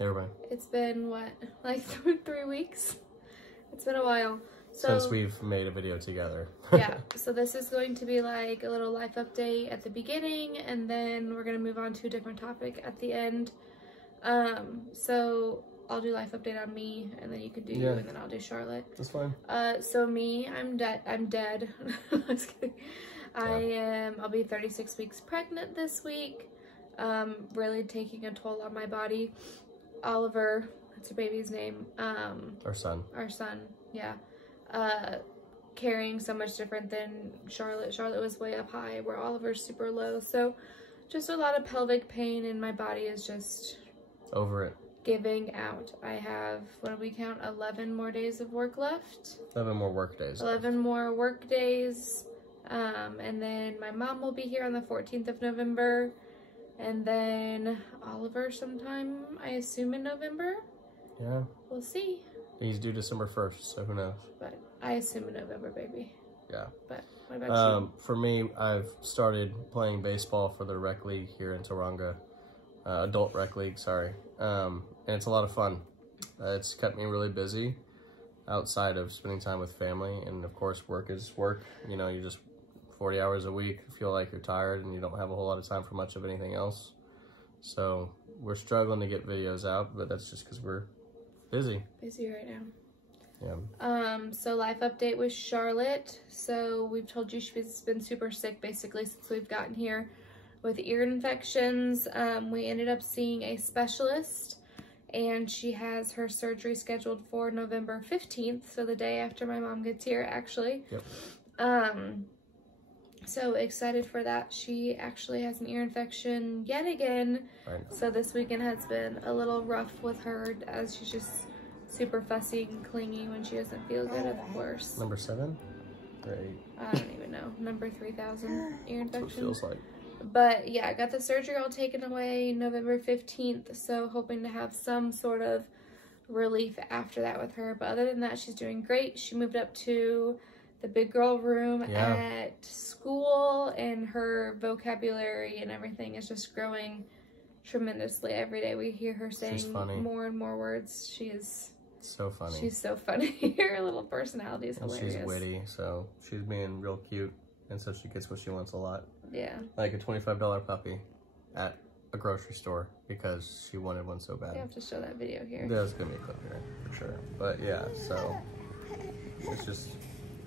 everybody. It's been, what, like 3 weeks? It's been a while. Since we've made a video together. Yeah, so this is going to be like a little life update at the beginning, and then we're going to move on to a different topic at the end. So I'll do life update on me, and then you can do you, and then I'll do Charlotte. That's fine. So me, I'm dead. Just kidding. I'll be 36 weeks pregnant this week. Really taking a toll on my body. Oliver, that's her baby's name. Our son, yeah. Carrying so much different than Charlotte. Charlotte was way up high, where Oliver's super low. So just a lot of pelvic pain, and my body is just over it, giving out. I have, what do we count, 11 more days of work left. 11 more work days. 11 more work days. And then my mom will be here on the 14th of November. And then Oliver sometime, I assume, in November. Yeah. We'll see. He's due December 1st, so who knows? But I assume in November, baby. Yeah. But what about you? For me, I've started playing baseball for the rec league here in Taronga. Adult rec league, sorry. And it's a lot of fun. It's kept me really busy outside of spending time with family. And of course, work is work. You know, you just 40 hours a week, feel like you're tired and you don't have a whole lot of time for much of anything else. So we're struggling to get videos out, but that's just because we're busy. Busy right now. Yeah. So life update with Charlotte. So we've told you she's been super sick basically since we've gotten here with ear infections. We ended up seeing a specialist, and she has her surgery scheduled for November 15th. So the day after my mom gets here, actually. Yep. So excited for that. She actually has an ear infection yet again. So this weekend has been a little rough with her, as she's just super fussy and clingy when she doesn't feel good, of course. Number 7 or 8? I don't even know. Number 3,000 ear infection. That's what it feels like. But yeah, I got the surgery all taken away November 15th. So hoping to have some sort of relief after that with her. But other than that, she's doing great. She moved up to the big girl room at school, and her vocabulary and everything is just growing tremendously. Every day we hear her saying more and more words. She is so funny. She's so funny. Her little personality is hilarious. She's witty, so she's being real cute, and so she gets what she wants a lot. Yeah. Like a $25 puppy at a grocery store because she wanted one so bad. You have to show that video here. There's gonna be a clip here for sure. But yeah, so it's just,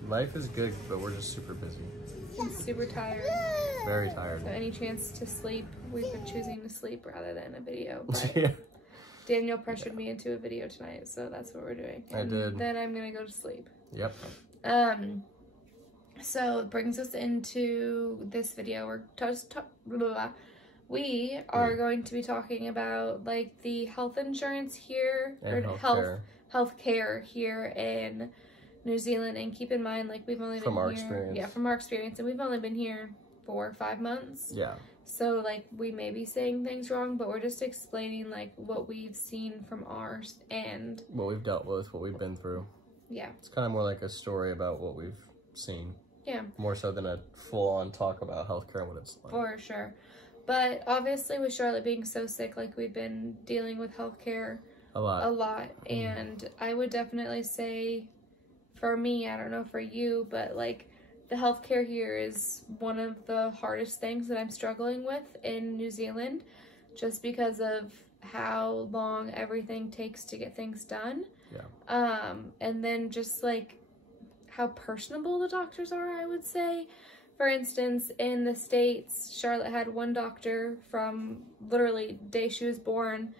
life is good, but we're just super busy. I'm super tired. Very tired. So any chance to sleep, we've been choosing to sleep rather than a video. But yeah. Daniel pressured me into a video tonight, so that's what we're doing. And I did. Then I'm gonna go to sleep. Yep. So it brings us into this video. We are going to be talking about like the health insurance here, and or health care here in New Zealand. And keep in mind, like, we've only been from our here, experience. Yeah, from our experience, and we've only been here 4 or 5 months. Yeah. So like, we may be saying things wrong, but we're just explaining like what we've seen from ours and what we've dealt with, what we've been through. Yeah. It's kind of more like a story about what we've seen. Yeah. More so than a full-on talk about healthcare and what it's like. For sure. But obviously with Charlotte being so sick, like, we've been dealing with healthcare a lot. And I would definitely say, for me, I don't know for you, but like, the healthcare here is one of the hardest things that I'm struggling with in New Zealand, just because of how long everything takes to get things done. Yeah. And then just like how personable the doctors are, I would say. For instance, in the States, Charlotte had one doctor from literally the day she was born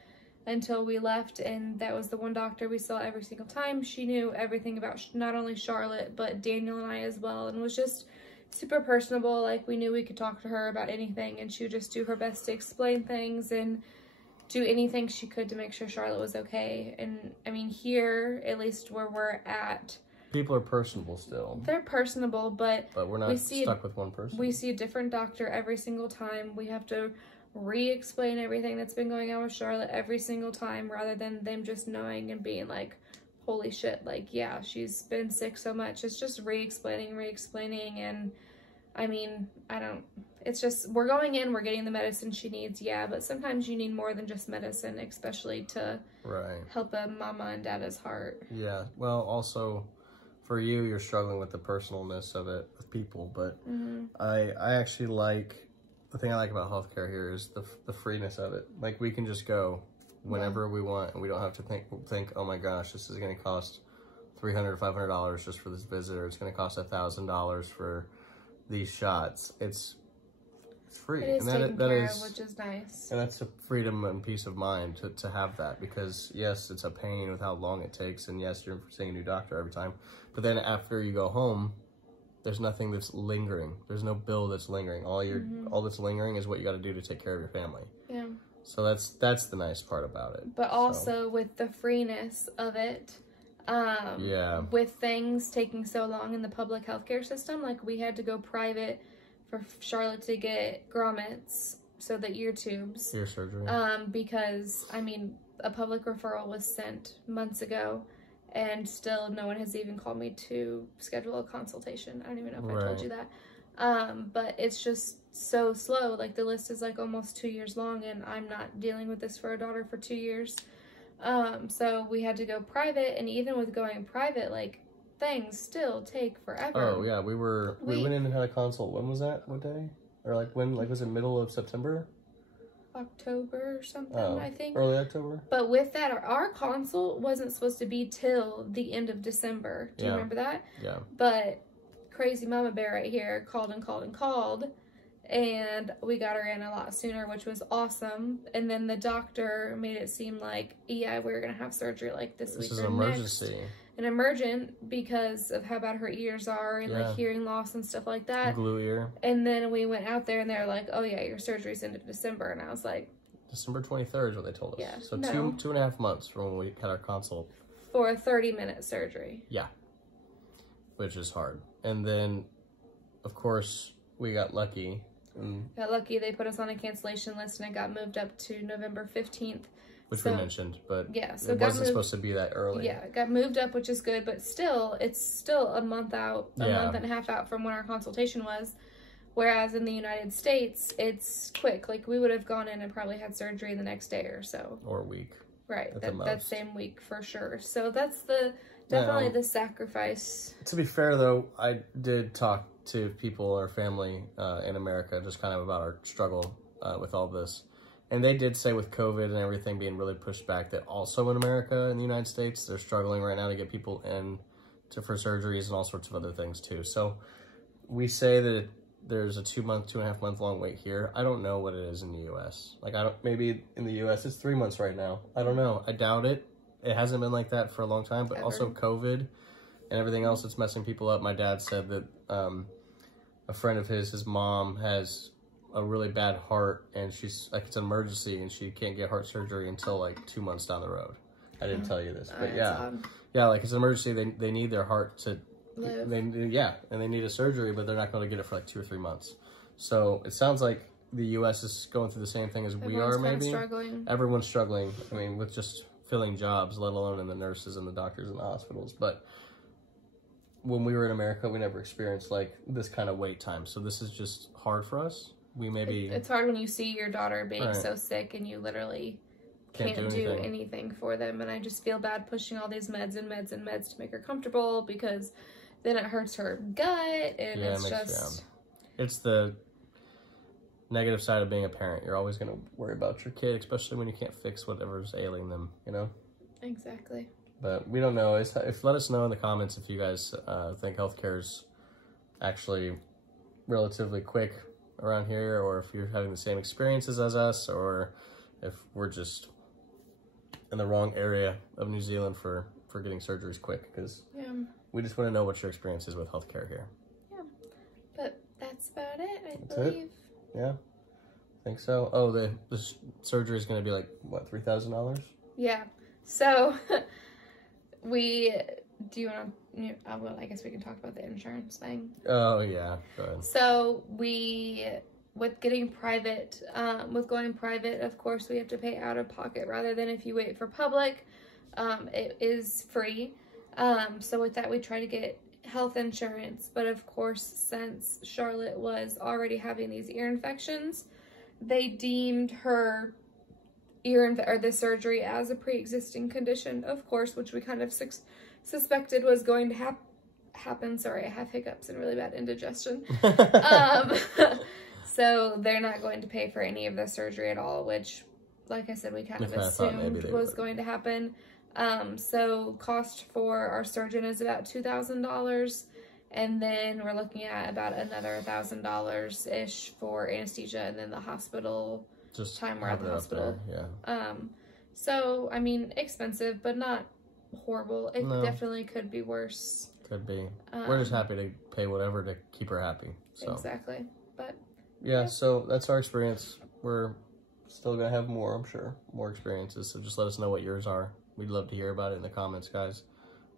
until we left, and that was the one doctor we saw every single time. She knew everything about not only Charlotte, but Daniel and I as well, and was just super personable. Like, we knew we could talk to her about anything, and she would just do her best to explain things and do anything she could to make sure Charlotte was okay. And I mean, here, at least where we're at, people are personable still. They're personable, but we're not stuck with one person. We see a different doctor every single time. We have to re-explain everything that's been going on with Charlotte every single time, rather than them just knowing and being like, holy shit, like, yeah, she's been sick so much. It's just re-explaining, and I mean, it's just, we're going in, we're getting the medicine she needs, yeah, but sometimes you need more than just medicine, especially to help a mama and dada's heart. Yeah, well, also, for you, you're struggling with the personalness of it with people, but I actually like, the thing I like about healthcare here is the freeness of it. Like, we can just go whenever we want, and we don't have to think, oh my gosh, this is going to cost $300, $500 just for this visit, or it's going to cost $1,000 for these shots. It's free. It is taken care of, which is nice. And that's a freedom and peace of mind to have that, because yes, it's a pain with how long it takes, and yes, you're seeing a new doctor every time, but then after you go home, there's nothing that's lingering. There's no bill that's lingering. All that's lingering is what you got to do to take care of your family. Yeah. So that's the nice part about it. But also with the freeness of it, with things taking so long in the public healthcare system, like we had to go private for Charlotte to get grommets, so the ear tubes. Ear surgery. Because, I mean, a public referral was sent months ago, and still no one has even called me to schedule a consultation. I don't even know if I told you that. But it's just so slow. Like, the list is like almost 2 years long, and I'm not dealing with this for a daughter for 2 years. So we had to go private, and even with going private, like, things still take forever. Oh yeah, we went in and had a consult. When was that? What day? Or like when? Like, was it middle of September? October or something, I think. Early October. But with that, our consult wasn't supposed to be till the end of December. Do you remember that? Yeah. But crazy mama bear right here called, and we got her in a lot sooner, which was awesome. And then the doctor made it seem like, yeah, we're gonna have surgery like this week. This is an emergency. An emergent, because of how bad her ears are and like hearing loss and stuff like that. Glue ear. And then we went out there and they were like, oh yeah, your surgery's into December. And I was like, December 23rd is what they told us. Yeah. So two and a half months from when we had our consult. For a 30-minute surgery. Yeah. Which is hard. And then, of course, we got lucky. They put us on a cancellation list, and it got moved up to November 15th. Which we mentioned, but so it wasn't supposed to be that early. Yeah, it got moved up, which is good, but still, it's still a month out, month and a half out from when our consultation was. Whereas in the United States, it's quick. Like, we would have gone in and probably had surgery the next day or so. Or a week. Right, that same week for sure. So that's definitely the sacrifice. To be fair, though, I did talk to people or family in America just kind of about our struggle with all this. And they did say with COVID and everything being really pushed back that also in America, in the United States, they're struggling right now to get people in for surgeries and all sorts of other things too. So we say that there's a 2.5 month long wait here. I don't know what it is in the U.S. Like, maybe in the U.S. it's 3 months right now. I don't know. I doubt it. It hasn't been like that for a long time, but also COVID and everything else that's messing people up. My dad said that a friend of his mom has a really bad heart, and she's like, it's an emergency, and she can't get heart surgery until like 2 months down the road. I didn't tell you this, but yeah, like, it's an emergency. They need their heart to live. And they need a surgery, but they're not going to get it for like 2 or 3 months. So it sounds like the U.S. is going through the same thing as we are. Maybe everyone's struggling. I mean, with just filling jobs, let alone in the nurses and the doctors and the hospitals. But when we were in America, we never experienced like this kind of wait time. So this is just hard for us. It's hard when you see your daughter being so sick and you literally can't do anything for them. And I just feel bad pushing all these meds to make her comfortable, because then it hurts her gut, and it's the negative side of being a parent. You're always going to worry about your kid, especially when you can't fix whatever's ailing them, you know? Exactly. But we don't know. Let us know in the comments if you guys think healthcare's actually relatively quick around here, or if you're having the same experiences as us, or if we're just in the wrong area of New Zealand for getting surgeries quick, because we just want to know what your experience is with healthcare here. Yeah, but that's about it, I believe. Yeah, I think so. Oh, the surgery is going to be like, what, $3,000? Yeah, so do you want to, well, I guess we can talk about the insurance thing. Oh, yeah, go ahead. So with going private, of course, we have to pay out of pocket rather than if you wait for public. It is free. So with that, we try to get health insurance, but of course, since Charlotte was already having these ear infections, they deemed her the surgery as a pre-existing condition, of course, which we kind of suspected was going to happen. Sorry, I have hiccups and really bad indigestion. So they're not going to pay for any of the surgery at all, which, like I said, we kind of assumed was going to happen. So cost for our surgeon is about $2,000. And then we're looking at about another $1,000-ish for anesthesia and then the hospital just time we're at the hospital. Yeah. So, I mean, expensive, but not horrible. It definitely could be worse. Could be. We're just happy to pay whatever to keep her happy. So. Exactly. But yeah, so that's our experience. We're still going to have more, I'm sure. More experiences. So just let us know what yours are. We'd love to hear about it in the comments, guys.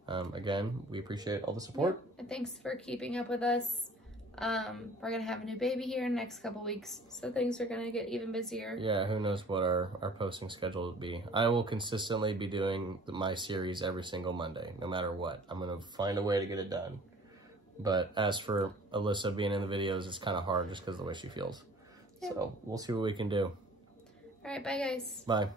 Again, we appreciate all the support. Yeah, and thanks for keeping up with us. We're going to have a new baby here in the next couple weeks, so things are going to get even busier. Yeah, who knows what our posting schedule will be. I will consistently be doing my series every single Monday, no matter what. I'm going to find a way to get it done. But as for Alyssa being in the videos, it's kind of hard just because of the way she feels. Yep. So we'll see what we can do. All right, bye, guys. Bye.